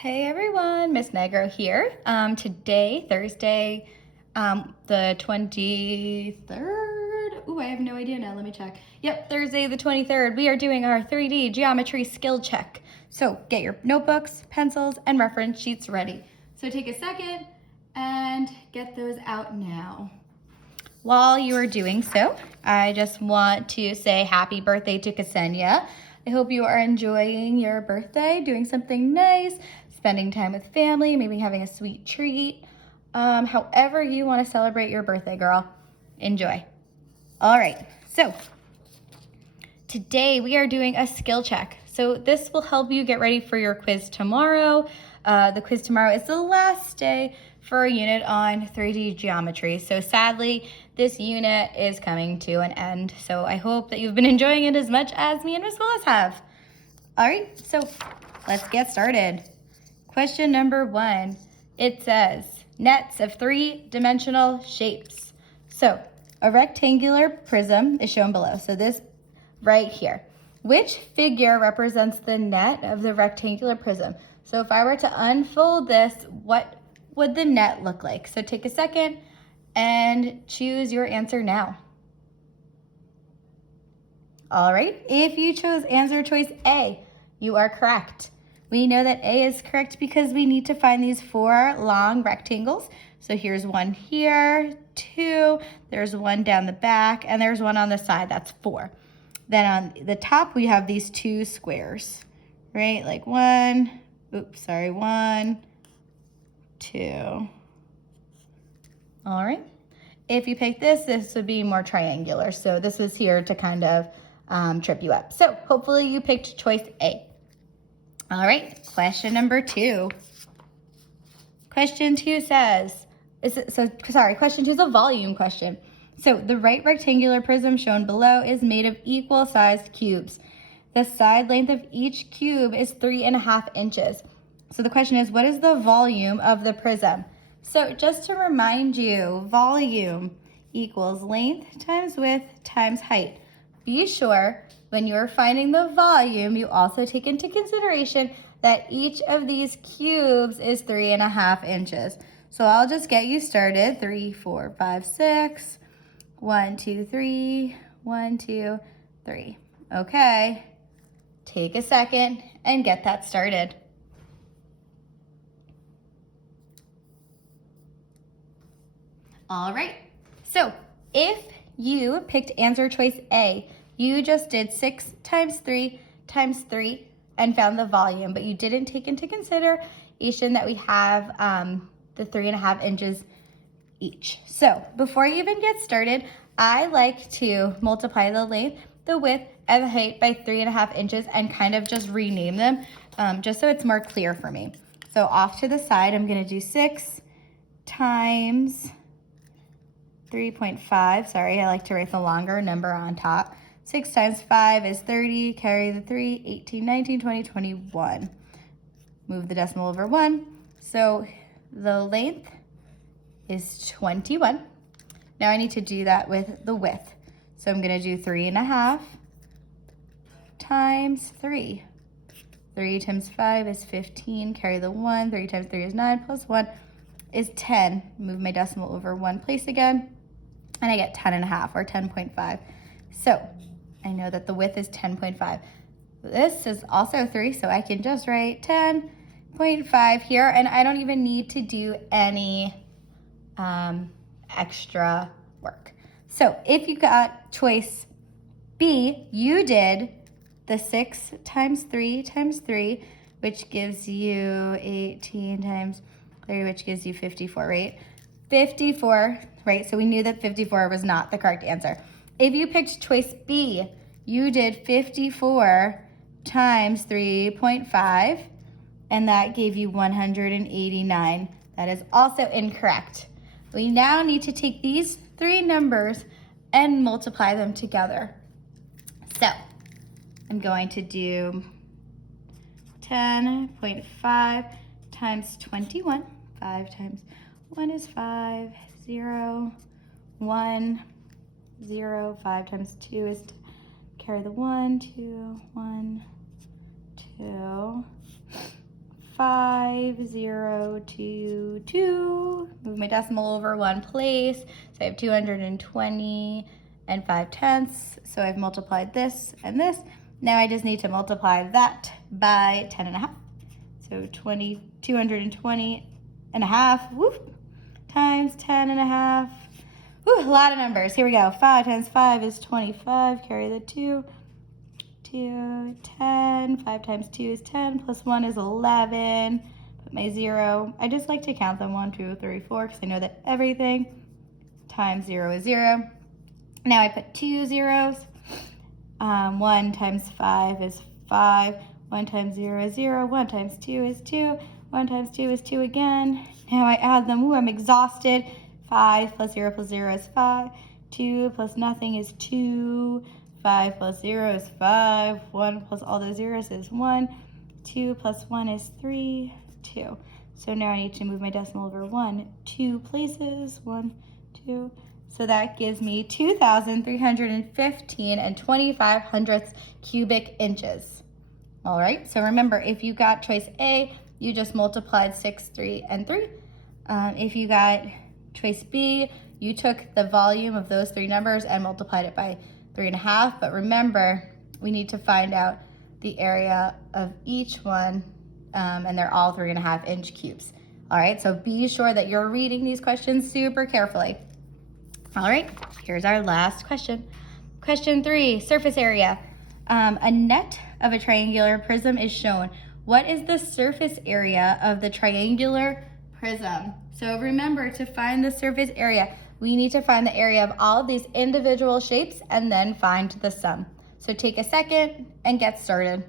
Hey everyone, Miss Negro here. Today, Thursday, the 23rd. Ooh, I have no idea now. Let me check. Yep, Thursday the 23rd. We are doing our 3D geometry skill check. So get your notebooks, pencils, and reference sheets ready. So take a second and get those out now. While you are doing so, I just want to say happy birthday to Ksenia. I hope you are enjoying your birthday, doing something nice, spending time with family, maybe having a sweet treat. However you want to celebrate your birthday, girl. Enjoy. All right, so today we are doing a skill check. So this will help you get ready for your quiz tomorrow. The quiz tomorrow is the last day for a unit on 3D geometry. So sadly, this unit is coming to an end. So I hope that you've been enjoying it as much as me and Miss Willis have. All right, so let's get started. Question number 1, it says, nets of 3-dimensional shapes. So a rectangular prism is shown below. So this right here. Which figure represents the net of the rectangular prism? So if I were to unfold this, what would the net look like? So take a second and choose your answer now. All right, if you chose answer choice A, you are correct. We know that A is correct because we need to find these 4 long rectangles. So here's one here, 2, there's one down the back, and there's one on the side, that's 4. Then on the top, we have these 2 squares, right? Like 1, 2. All right. If you pick this would be more triangular. So this was here to kind of trip you up. So hopefully you picked choice A. All right, question number 2. Question 2 says, question 2 is a volume question. So the right rectangular prism shown below is made of equal sized cubes. The side length of each cube is 3.5 inches. So the question is, what is the volume of the prism? So just to remind you, volume equals length times width times height. Be sure when you're finding the volume, you also take into consideration that each of these cubes is 3.5 inches. So I'll just get you started. 3, 4, 5, 6. 1, 2, 3. 1, 2, 3. Okay. Take a second and get that started. All right. So if you picked answer choice A, you just did 6 times 3 times 3 and found the volume, but you didn't take into consideration that we have the 3.5 inches each. So before you even get started, I like to multiply the length, the width, and the height by 3.5 inches and kind of just rename them just so it's more clear for me. So off to the side, I'm gonna do 6 times 3.5. Sorry, I like to write the longer number on top. 6 times 5 is 30, carry the 3, 18, 19, 20, 21. Move the decimal over 1. So the length is 21. Now I need to do that with the width. So I'm gonna do 3.5 times 3. 3 times 5 is 15, carry the 1. 3 times 3 is 9, plus 1 is 10. Move my decimal over 1 place again, and I get 10.5 or 10.5. So I know that the width is 10.5. This is also 3, so I can just write 10.5 here, and I don't even need to do any extra work. So if you got choice B, you did the 6 times 3 times 3, which gives you 18 times 3, which gives you 54, right? 54, right? So we knew that 54 was not the correct answer. If you picked choice B, you did 54 times 3.5, and that gave you 189. That is also incorrect. We now need to take these 3 numbers and multiply them together. So I'm going to do 10.5 times 21. 5 times 1 is 5, 0, 1, 0. 5 times 2 is carry the 1, 2, 1, 2. 5, 0, 2, 2. Move my decimal over one place. So I have 220 and 5/10. So I've multiplied this and this. Now I just need to multiply that by 10.5. So 220 and a half, whoop, times 10.5. Whew, a lot of numbers. Here we go. 5 times 5 is 25. Carry the 2. 2, 10. 5 times 2 is 10. Plus 1 is 11. Put my 0. I just like to count them 1, 2, 3, 4 because I know that everything times 0 is 0. Now I put 2 zeros. 1 times 5 is 5. 1 times 0 is 0. 1 times 2 is 2. 1 times 2 is 2 again. Now I add them. Ooh, I'm exhausted. 5 plus 0 plus 0 is 5. 2 plus nothing is 2. 5 plus 0 is 5. 1 plus all those zeros is 1. 2 plus 1 is 3. 2. So now I need to move my decimal over 2 places. 1, 2. So that gives me 2,315 and 25 hundredths cubic inches. All right, so remember, if you got choice A, you just multiplied 6, 3, and 3. If you got choice B, you took the volume of those three numbers and multiplied it by 3.5. But remember, we need to find out the area of each one, and they're all 3.5 inch cubes. All right, so be sure that you're reading these questions super carefully. All right, here's our last question. Question 3, surface area. A net of a triangular prism is shown. What is the surface area of the triangular prism? So remember, to find the surface area, we need to find the area of all of these individual shapes and then find the sum. So take a second and get started.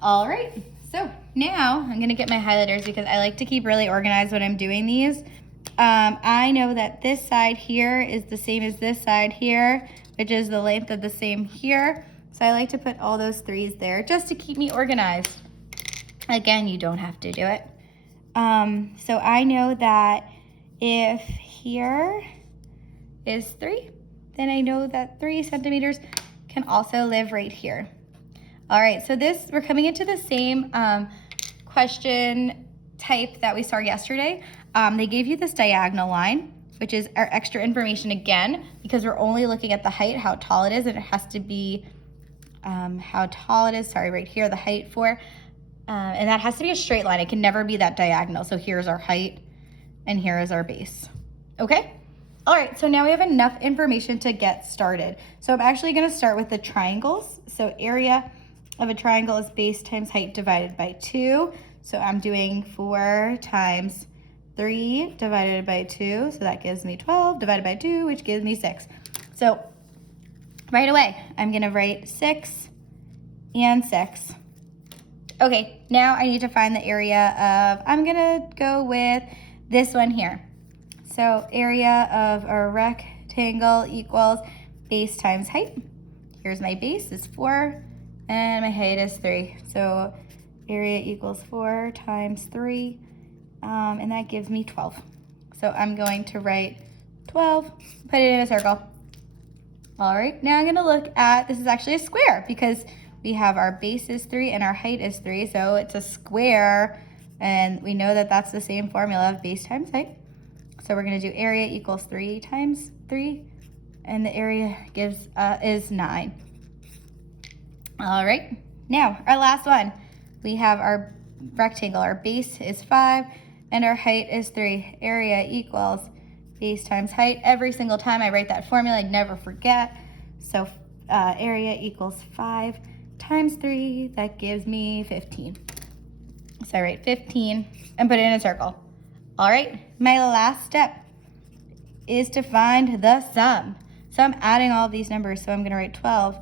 All right, so now I'm gonna get my highlighters because I like to keep really organized when I'm doing these. I know that this side here is the same as this side here, which is the length of the same here. So I like to put all those 3's there just to keep me organized. Again, you don't have to do it. So I know that if here is 3, then I know that 3 centimeters can also live right here. All right, so we're coming into the same question type that we saw yesterday. They gave you this diagonal line, which is our extra information again, because we're only looking at the height, how tall it is, and it has to be how tall it is, sorry, right here, the height for, and that has to be a straight line. It can never be that diagonal. So here's our height, and here is our base, okay? All right, so now we have enough information to get started. So I'm actually gonna start with the triangles. So area of a triangle is base times height divided by 2. So I'm doing 4 times 3 divided by 2, so that gives me 12 divided by 2, which gives me 6. So right away, I'm gonna write 6 and 6. Okay, now I need to find the area of, I'm gonna go with this one here. So area of a rectangle equals base times height. Here's my base is 4, and my height is 3. So area equals 4 times 3. And that gives me 12. So I'm going to write 12, put it in a circle. All right, now I'm gonna look at, this is actually a square because we have our base is 3 and our height is 3, so it's a square, and we know that that's the same formula of base times height. So we're gonna do area equals 3 times 3, and the area is 9. All right, now our last one. We have our rectangle, our base is 5, and our height is 3. Area equals base times height. Every single time I write that formula, I never forget. So area equals 5 times 3. That gives me 15. So I write 15 and put it in a circle. All right, my last step is to find the sum. So I'm adding all of these numbers. So I'm going to write 12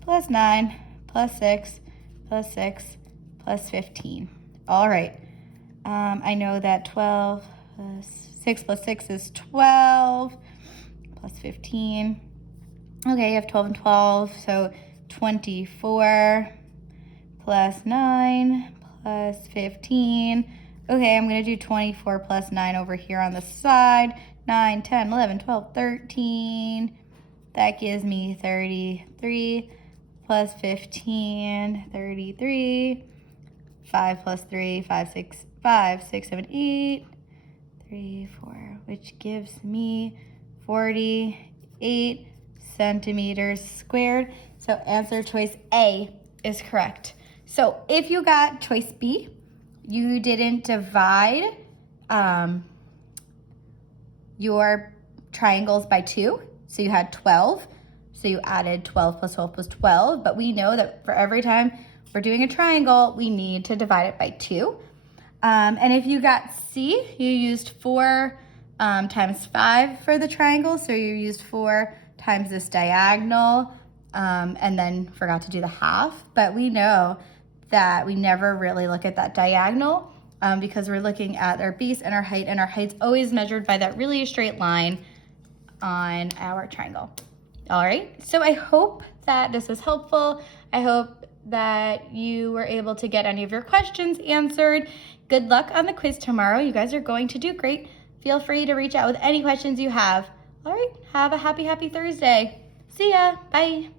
plus 9 plus 6 plus 6 plus 15. All right. I know that 12 plus 6 plus 6 is 12 plus 15. Okay, I have 12 and 12, so 24 plus 9 plus 15. Okay, I'm going to do 24 plus 9 over here on the side. 9, 10, 11, 12, 13. That gives me 33 plus 15, 33. 5 plus 3, 5, 6, 7, 8, 3, 4, which gives me 48 centimeters squared. So answer choice A is correct. So if you got choice B, you didn't divide your triangles by 2. So you had 12. So you added 12 plus 12 plus 12. But we know that for every time we're doing a triangle, we need to divide it by 2. And if you got C, you used 4 times 5 for the triangle. So you used 4 times this diagonal and then forgot to do the half. But we know that we never really look at that diagonal because we're looking at our base and our height's always measured by that really straight line on our triangle. All right, so I hope that this was helpful. I hope that you were able to get any of your questions answered. Good luck on the quiz tomorrow. You guys are going to do great. Feel free to reach out with any questions you have. All right, have a happy Thursday. See ya, bye.